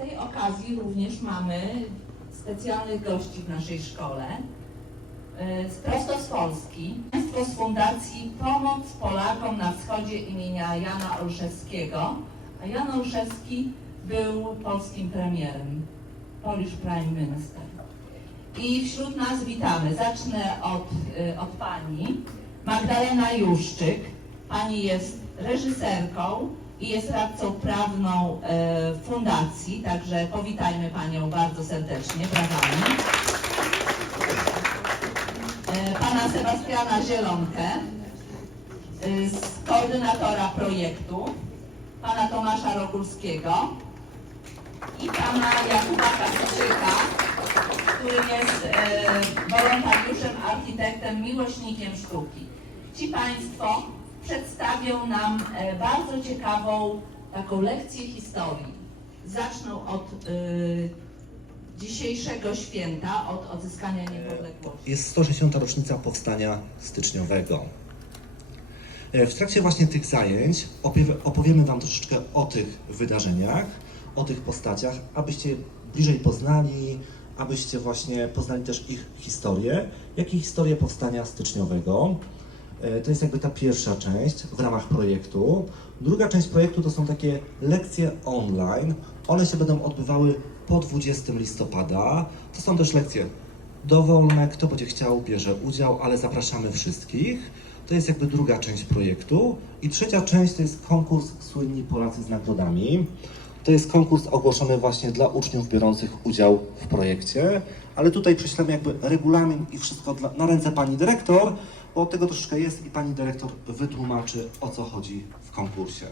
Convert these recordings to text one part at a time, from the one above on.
tej okazji również mamy specjalnych gości w naszej szkole. E, Prosto z Polski, Państwo z Fundacji Pomoc Polakom na Wschodzie imienia Jana Olszewskiego. A Jan Olszewski był polskim premierem, Polish Prime Minister. I wśród nas witamy. Zacznę od, y, od Pani. Magdalena Juszczyk. Pani jest reżyserką i jest radcą prawną e, fundacji, także powitajmy Panią bardzo serdecznie, brawami. E, Pana Sebastiana Zielonkę, y, z koordynatora projektu, Pana Tomasza Rogulskiego i Pana Jakuba Kasprzyka, który jest e, wolontariuszem, architektem, miłośnikiem sztuki. Ci Państwo przedstawią nam e, bardzo ciekawą taką lekcję historii. Zaczną od e, dzisiejszego święta, od odzyskania niepodległości. Jest 160. rocznica powstania styczniowego. E, W trakcie właśnie tych zajęć opowiemy Wam troszeczkę o tych wydarzeniach, o tych postaciach, abyście bliżej poznali, abyście właśnie poznali też ich historię, jak i historię powstania styczniowego. E, To jest jakby ta pierwsza część w ramach projektu. Druga część projektu to są takie lekcje online. One się będą odbywały po 20 listopada. To są też lekcje dowolne, kto będzie chciał, bierze udział, ale zapraszamy wszystkich. To jest jakby druga część projektu. I trzecia część to jest konkurs Słynni Polacy z nagrodami. To jest konkurs ogłoszony właśnie dla uczniów biorących udział w projekcie, ale tutaj prześlemy jakby regulamin i wszystko dla, na ręce pani dyrektor, bo tego troszeczkę jest i pani dyrektor wytłumaczy o co chodzi w konkursie.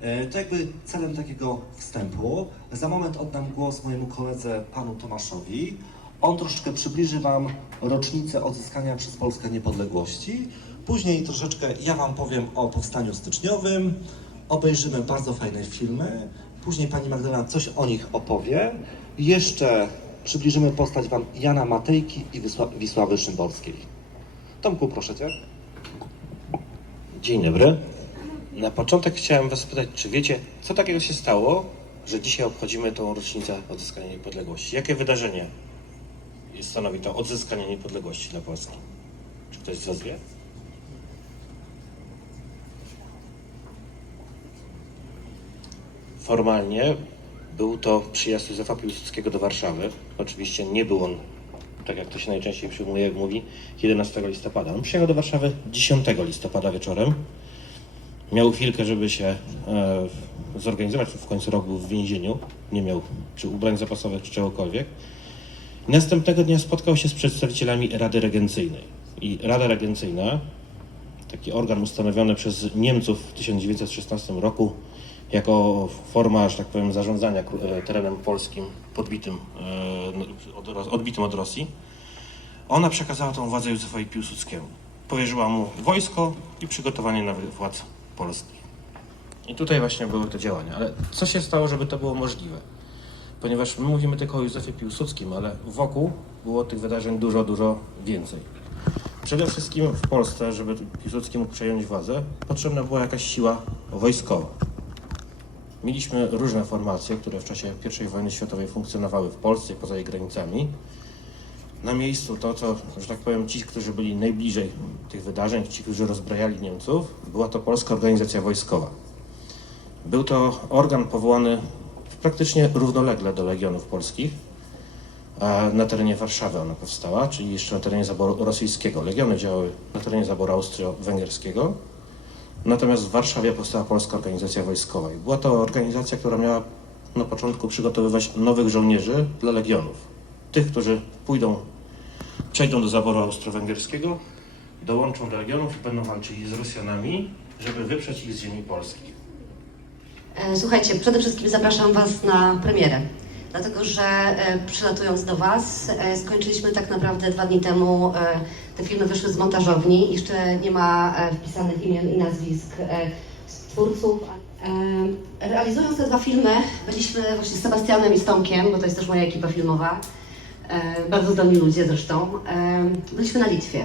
E, To jakby celem takiego wstępu. Za moment oddam głos mojemu koledze, panu Tomaszowi. On troszeczkę przybliży Wam rocznicę odzyskania przez Polskę niepodległości. Później troszeczkę ja Wam powiem o powstaniu styczniowym. Obejrzymy bardzo fajne filmy. Później pani Magdalena coś o nich opowie. Jeszcze przybliżymy postać Wam Jana Matejki i Wisła- Wisławy Szymborskiej. Tomku, proszę Cię. Dzień dobry. Na początek chciałem Was spytać, czy wiecie, co takiego się stało, że dzisiaj obchodzimy tą rocznicę odzyskania niepodległości? Jakie wydarzenie stanowi to odzyskanie niepodległości dla Polski? Czy ktoś z Was wie? Formalnie był to przyjazd Józefa Piłsudskiego do Warszawy. Oczywiście nie był on, tak jak to się najczęściej przyjmuje, mówi, 11 listopada. On przyjechał do Warszawy 10 listopada wieczorem. Miał chwilkę, żeby się e, zorganizować. W końcu rok był w więzieniu. Nie miał czy ubrań zapasowych, czy czegokolwiek. Następnego dnia spotkał się z przedstawicielami Rady Regencyjnej. I Rada Regencyjna, taki organ ustanowiony przez Niemców w 1916 roku jako forma, że tak powiem, zarządzania e, terenem polskim podbitym, e, no, odbitym od Rosji, ona przekazała tą władzę Józefowi Piłsudskiemu. Powierzyła mu wojsko i przygotowanie nowych władz polskich. I tutaj właśnie były te działania. Ale co się stało, żeby to było możliwe? Ponieważ my mówimy tylko o Józefie Piłsudskim, ale wokół było tych wydarzeń dużo, dużo więcej. Przede wszystkim w Polsce, żeby Piłsudski mógł przejąć władzę, potrzebna była jakaś siła wojskowa. Mieliśmy różne formacje, które w czasie I wojny światowej funkcjonowały w Polsce poza jej granicami. Na miejscu to, co, że tak powiem, ci, którzy byli najbliżej tych wydarzeń, ci, którzy rozbrajali Niemców, była to Polska Organizacja Wojskowa. Był to organ powołany praktycznie równolegle do Legionów Polskich. A na terenie Warszawy ona powstała, czyli jeszcze na terenie zaboru rosyjskiego. Legiony działały na terenie zaboru austro-węgierskiego. Natomiast w Warszawie powstała Polska Organizacja Wojskowa. I była to organizacja, która miała na początku przygotowywać nowych żołnierzy dla legionów. Tych, którzy pójdą, przejdą do zaboru austro-węgierskiego, dołączą do legionów i będą walczyli z Rosjanami, żeby wyprzeć ich z ziemi polskiej. E, Słuchajcie, przede wszystkim zapraszam Was na premierę. Dlatego, że e, przylatując do Was, e, skończyliśmy tak naprawdę dwa dni temu. e, Te filmy wyszły z montażowni. Jeszcze nie ma wpisanych imion i nazwisk twórców. Realizując te dwa filmy, byliśmy właśnie z Sebastianem i z Tomkiem, bo to jest też moja ekipa filmowa. Bardzo zdolni ludzie zresztą. Byliśmy na Litwie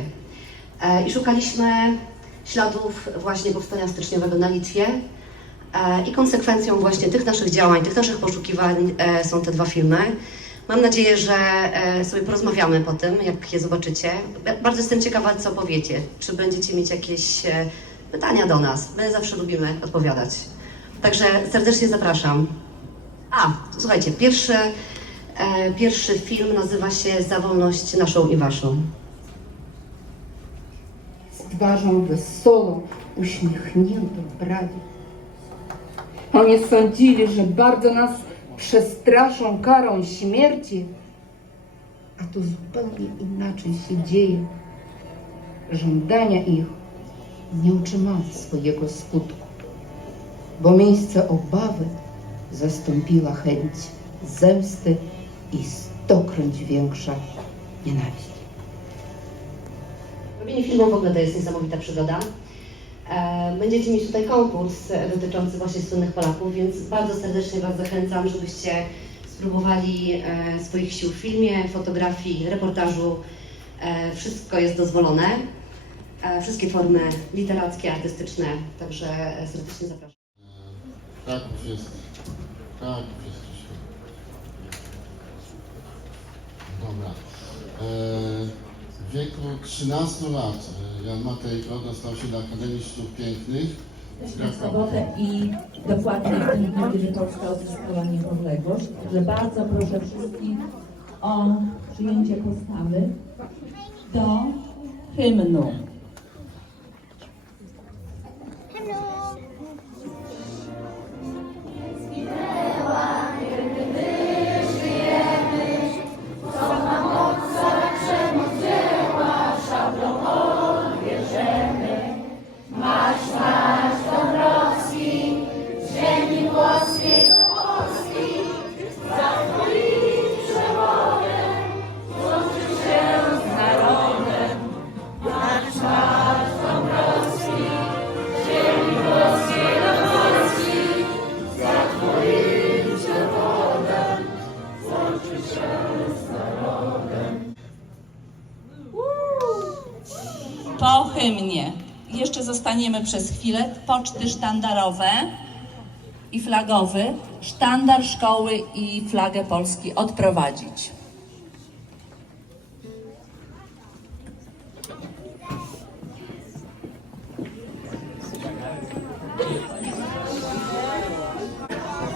i szukaliśmy śladów właśnie powstania styczniowego na Litwie. E, I konsekwencją właśnie tych naszych działań, tych naszych poszukiwań e, są te dwa filmy. Mam nadzieję, że e, sobie porozmawiamy po tym, jak je zobaczycie. Bardzo jestem ciekawa, co powiecie. Czy będziecie mieć jakieś pytania do nas? My zawsze lubimy odpowiadać. Także serdecznie zapraszam. A, słuchajcie, pierwszy, pierwszy film nazywa się Za wolność naszą i waszą. twarzą wesołą, uśmiechniętą prawie. Oni sądzili, że bardzo nas przestraszą karą śmierci, a tu zupełnie inaczej się dzieje. Żądania ich nie utrzymały swojego skutku, bo miejsce obawy zastąpiła chęć zemsty i stokroć większa nienawiść. Robienie filmu w ogóle to jest niesamowita przygoda. E, Będziecie mieć tutaj konkurs dotyczący właśnie słynnych Polaków, więc bardzo serdecznie Was zachęcam, żebyście spróbowali e, swoich sił w filmie, fotografii, reportażu. E, Wszystko jest dozwolone. Wszystkie formy literackie, artystyczne, także serdecznie zapraszam. Jest. Kraków jest Krzysiu. Dobra. E, w wieku 13 lat e, Jan Matejko dostał się do Akademii Sztuk Pięknych w Jesteśmy w Krakowie. sobotę i dokładnie w tym dniu, kiedy Polska odzyskała niepodległość. Także bardzo proszę wszystkich o przyjęcie postawy do hymnu. Po przez chwilę. Poczty sztandarowe i flagowy, sztandar szkoły i flagę Polski odprowadzić.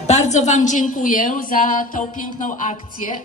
Bardzo Wam dziękuję za tą piękną akcję.